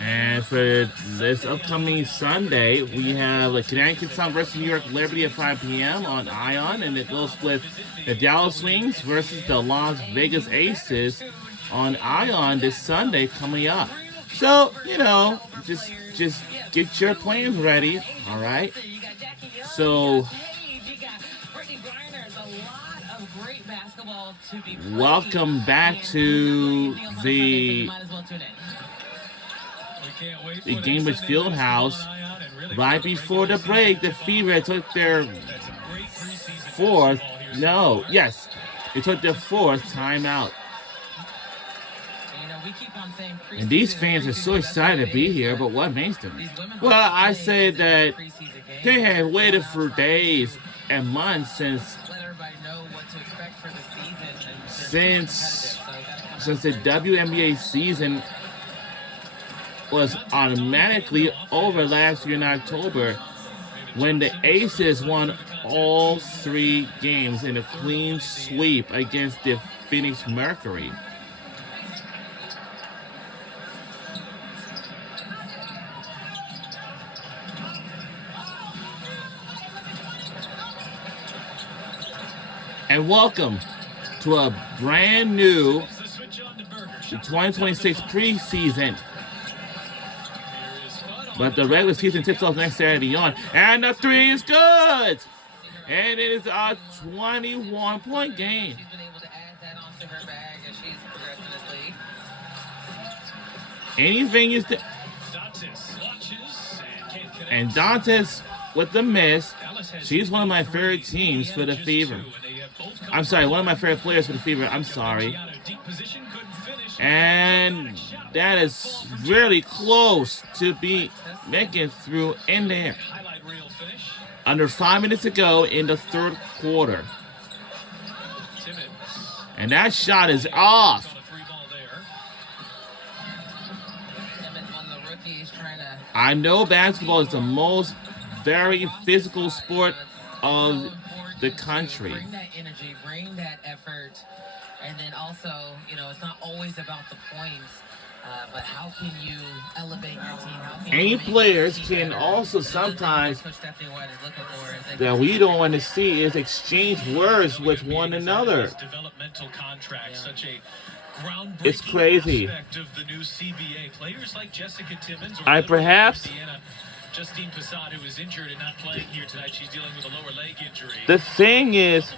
And for this upcoming Sunday, we have the Connecticut Sun versus New York Liberty at 5 p.m. on Ion, and it goes with the Dallas Wings versus the Las Vegas Aces on Ion this Sunday coming up. So, just get your plans ready, all right? So, welcome back to the Gainbridge Fieldhouse. Right before the break, the Fever took their fourth timeout. And these fans are so excited to be here, but what makes them? Well, I said that they had waited for days and months since the WNBA season was automatically over last year in October when the Aces won all 3 games in a clean sweep against the Phoenix Mercury. And welcome to a brand new 2026 preseason. But the regular season tips off next Saturday on. And the 3 is good! And it is a 21-point game. Anything is the... And Dantes with the miss. She's one of my favorite teams for the Fever. I'm sorry, one of my favorite players for the Fever. I'm sorry. And that is really close to be making through in there. Under 5 minutes to go in the third quarter. And that shot is off. I know basketball is the most very physical sport of the country. Bring that energy, bring that effort, and then also, it's not always about the points, but how can you elevate your team? Any players can also sometimes, that we don't want to see, is exchange words with one another. It's crazy. Justine Passat, who is injured and not playing here tonight. She's dealing with a lower leg injury. The thing is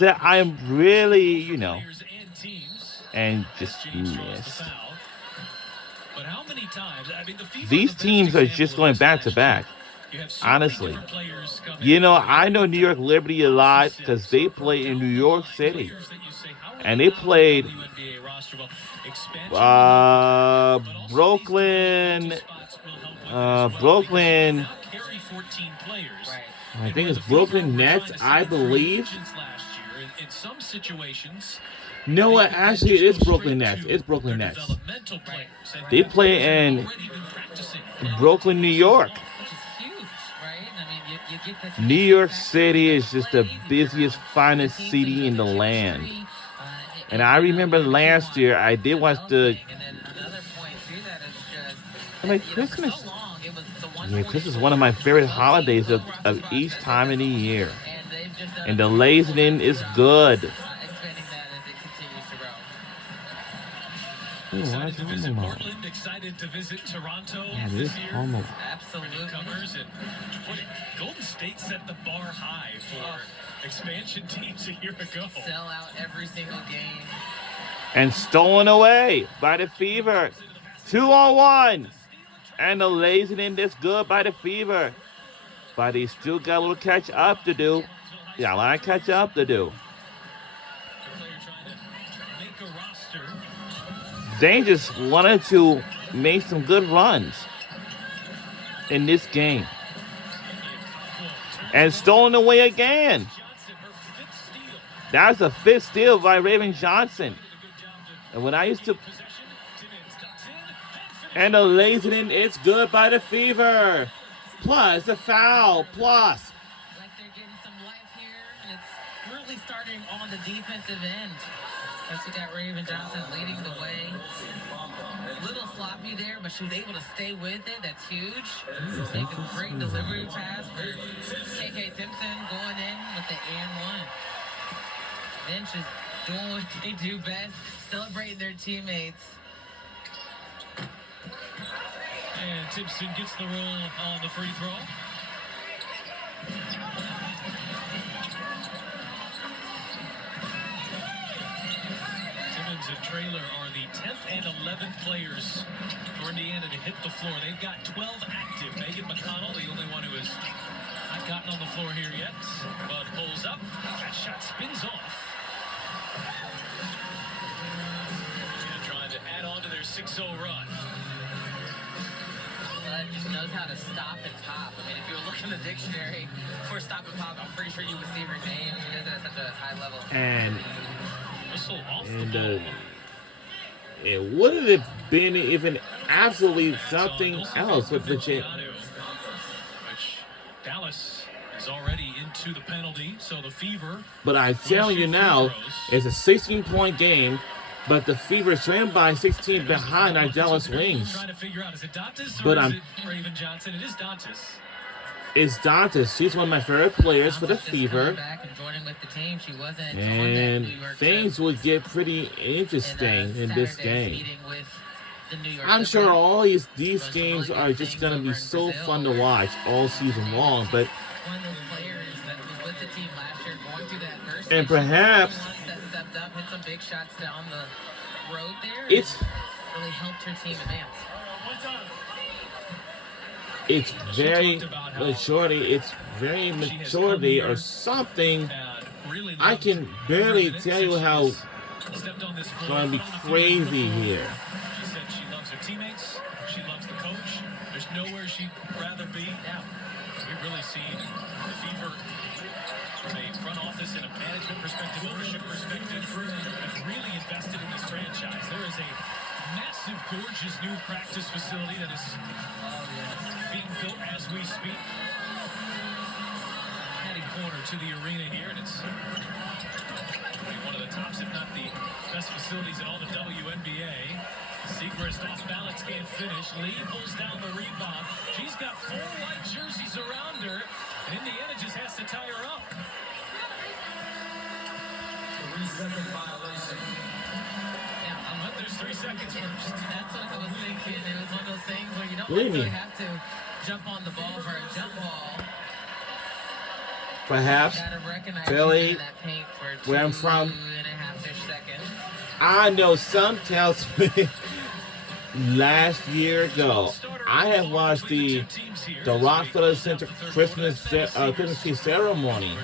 that I'm really, and just missed. These teams are just going back to back. Honestly. I know New York Liberty a lot because they play in New York City. And they played Brooklyn, I think it's Brooklyn Nets, I believe. No, what? Actually, it is Brooklyn Nets. It's Brooklyn Nets. They play in Brooklyn, New York. New York City is just the busiest, finest city in the land. And I remember last year, I did watch Christmas. Yeah, Christmas is one of my favorite holidays of each time of the year. And the Lazening is good. Ooh, excited to visit Portland, excited to visit Toronto. Yeah, this is home. Absolutely. Golden State set the bar high for expansion teams a year ago. Sell out every single game. And stolen away by the Fever. 2-on-1. And the Lazening is good by the Fever. But they still got a little catch up to do. Yeah, a lot of catch up to do. They just wanted to make some good runs in this game. And stolen away again. That's a 5th steal by Raven Johnson. And when I used to... And the Lazening, it's good by the Fever. Plus the foul, plus. Like they're getting some life here, and it's really starting on the defensive end. As we got Raven Johnson leading the way. be there, but she was able to stay with it. That's huge. Make a great delivery pass for KK Timpson going in with the and one. Bench is doing what they do best, celebrating their teammates. And Timpson gets the roll on the free throw. Simmons and Traylor are the 10th and 11th players for Indiana to hit the floor. They've got 12 active. Megan McConnell, the only one who has not gotten on the floor here yet. Bud pulls up. That shot spins off. And trying to add on to their 6-0 run. Just knows how to stop and pop. I mean, if you look in the dictionary for stop and pop, I'm pretty sure you would see her name. She does it at such a high level. And Whistle off the ball. it wouldn't have been even absolutely something else with legit. Which Dallas is already into the penalty, so the Fever. But I tell you now, it's a 16-point game, but the Fever ran by 16 behind our Dallas Wings. Trying to figure out, is it Dantas But or is it Raven Johnson? It is Dantas. It's Dantas. She's one of my favorite players for the Fever. Back and joining with the team. She wasn't on that And New York things trip will get pretty interesting in this Saturday's game. meeting with the New York I'm sure Liberty. all these games are just going to be so fun to watch all season long. But One of those players that was with the team last year going through that adversity. and She's one perhaps that stepped up, hit some big shots down the road there. it's and really helped her team advance. it's very maturity. It's very maturity or something. And really I loved can barely Vince tell you and how she's stepped on this it's floor going to be on the field crazy before. here. She said she loves her teammates. She loves the coach. There's nowhere she'd rather be. Yeah. We've really seen the Fever from a front office and a management perspective, ownership perspective, have really invested in this franchise. There is a massive, gorgeous new practice facility that is being built as we speak. Heading corner to the arena here, and it's one of the tops, if not the best facilities in all the WNBA. Segrist off balance, can't finish. Lee pulls down the rebound. She's got 4 white jerseys around her, and Indiana just has to tie her up. 3-second violation. Yeah, But there's 3 seconds first. that's what I was thinking. It was one of those things where you don't Believe me. necessarily have to jump on the ball for a jump ball. Perhaps You gotta recognize Philly, in that paint for where I'm from, 2.5-ish seconds. I know some tells me last year ago I have watched the Rockefeller Center Christmas tree ceremony,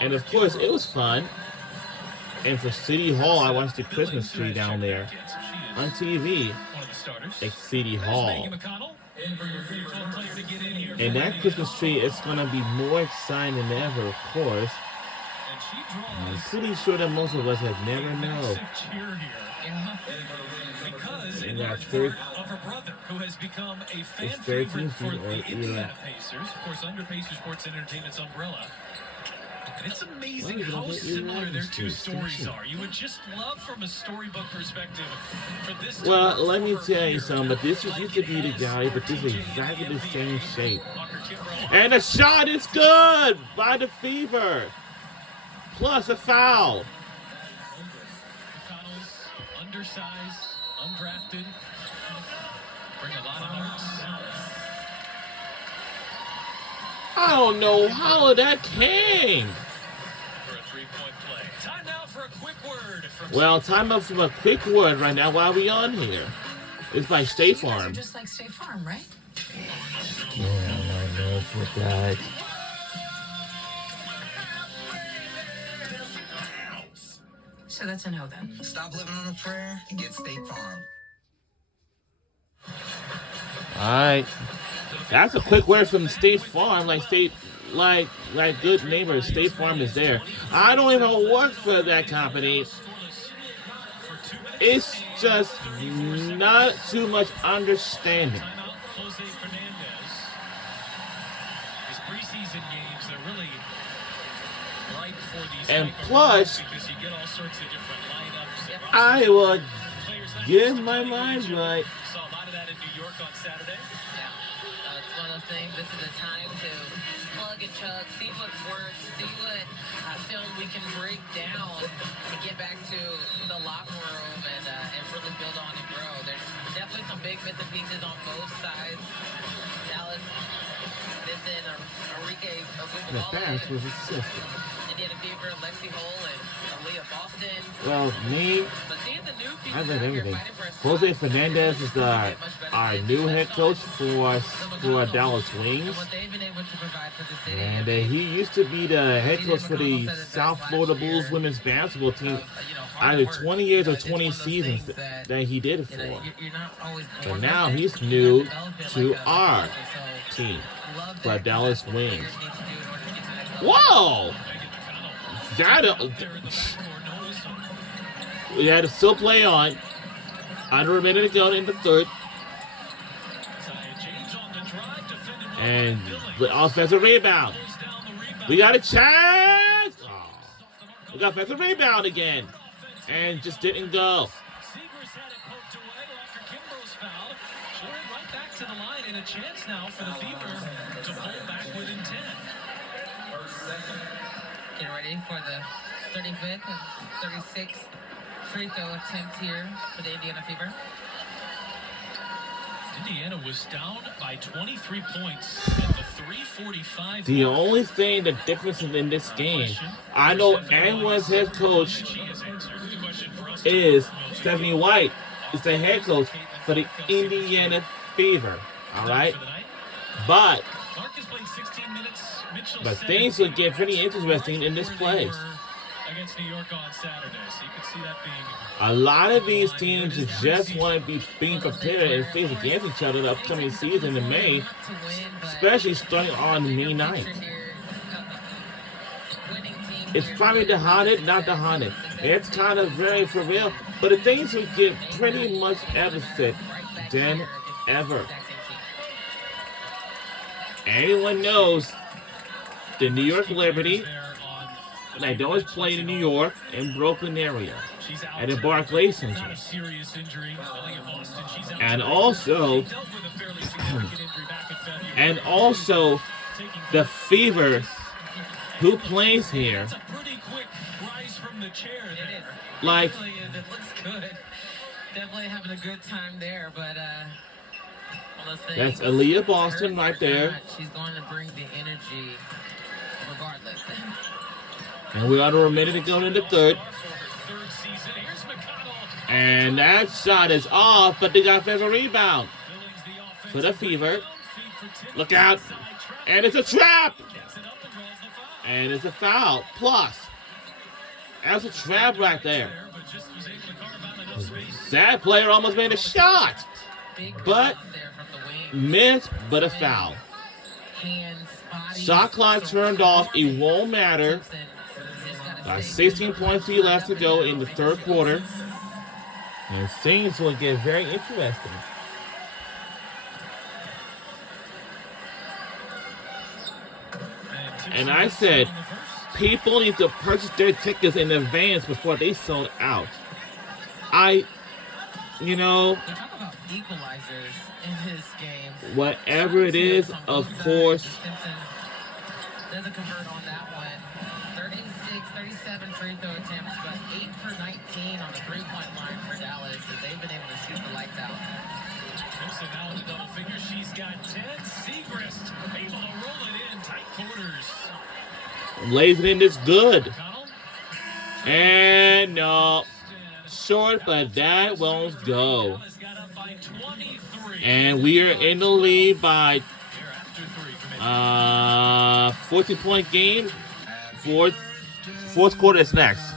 and of course it was fun. And for City Hall, I watched the Christmas tree down there on TV at City Hall. And that Christmas tree is going to be more exciting than ever, of course. I'm pretty sure that most of us have never known. Yeah. Because And in that's large third- part of her brother, who has become a fan It's favorite 13 for feet or the Indiana 11. Pacers, of course, under Pacers Sports Entertainment's umbrella. And it's amazing Why how did I get similar their 11 two streets? stories are. You would just love, from a storybook perspective, for this. Well, to let me work tell you here something, but this like used to it be the has guy, but this is originated exactly in the same NBA. shape. Walker Kimbrough. And the shot is good by the Fever. Plus a foul. McConnell's undersized, undrafted, bring a lot of hearts. I don't know how that came. For a 3-point play. Time now for a quick word from Well, time up for a quick word right now while we on here. It's by State You guys are Farm. just like State Farm, right? Yeah, I know with that. So that's a no then. Stop living on a prayer and get State Farm. Alright. That's a quick word from State Farm, like good neighbors. State Farm is there. I don't even work for that company. It's just not too much understanding. timeout. Jose Fernandez. His preseason games, they're really ripe for these And type of plus, runs because you get all sorts of different lineups. And I will players Get my mind right. Saw a lot of that in New York on Saturday. Yeah, it's one of those things. This is a time to plug and chug, see what works, see what film we can break down, and get back to the locker room and really build on and grow. There's definitely some big missing pieces on both sides. Dallas missing Enrique The pass Ogunbowale, was assisted. Indiana Fever, Lexi Hole, and Aaliyah Boston. Well, me, But seeing the new pieces I read out here everything. fighting for a spot, Jose Fernandez is our new head coach for Dallas Wings. and what they've been able to provide for the city. And he used to be the head coach for the South Florida Bulls women's basketball team. Either 20 years or 20 seasons that he did it for. You're not always But now he's new to our team, the Dallas Wings. Whoa! That we had to still play on. Under a minute to go in the third. And the offensive rebound. We got a chance. Oh. We got offensive rebound again. And just didn't go. Seagrass had it poked away after Kimbrough's foul. She'll head right back to the line and a chance now for the Fever to pull back within 10. Getting ready for the 35th and 36th free throw attempt here for the Indiana Fever. Indiana was down by 23 points at the 3:45. The only thing, the difference in this game, I know anyone's head coach is Stephanie White, is the head coach for the Indiana Fever. All right, but things would get pretty interesting in this place. Against New York on Saturday, so you can see that being A lot of these teams just want to be being prepared and face against each other the upcoming season in May, especially starting on May 9th. It's probably the Haunted, not the Haunted. It's kind of very for real, but the things would get pretty much opposite than ever. Anyone knows the New York Liberty, and I always played in New York and Brooklyn area at the Barclays Center. And also the Fever who plays here. Like, It looks good. Definitely having a good time there, but one of those things, that's Aaliyah Boston right there. She's going to bring the energy regardless. And we got a minute to go in the third. And that shot is off, but they got offensive rebound for the Fever. Look out. And it's a trap. And it's a foul. Plus, that's a trap right there. That player almost made a shot. But missed, but a foul. Shot clock turned off. It won't matter. 16.3 left to go in the third quarter. And things will get very interesting. And I said, people need to purchase their tickets in advance before they sold out. We talk about equalizers in this game. Whatever it is, of course. Simpson doesn't convert on that one. 37 free throw attempts, but 8 for 19 on the three-point line for Dallas. So they've been able to shoot the lights out. Simpson now in the double figures. She's got 10. Seagrass able to roll it in tight quarters. Lays it in this good. And no. Short, but that won't go. And we are in the lead by 14-point game. Fourth quarter is next.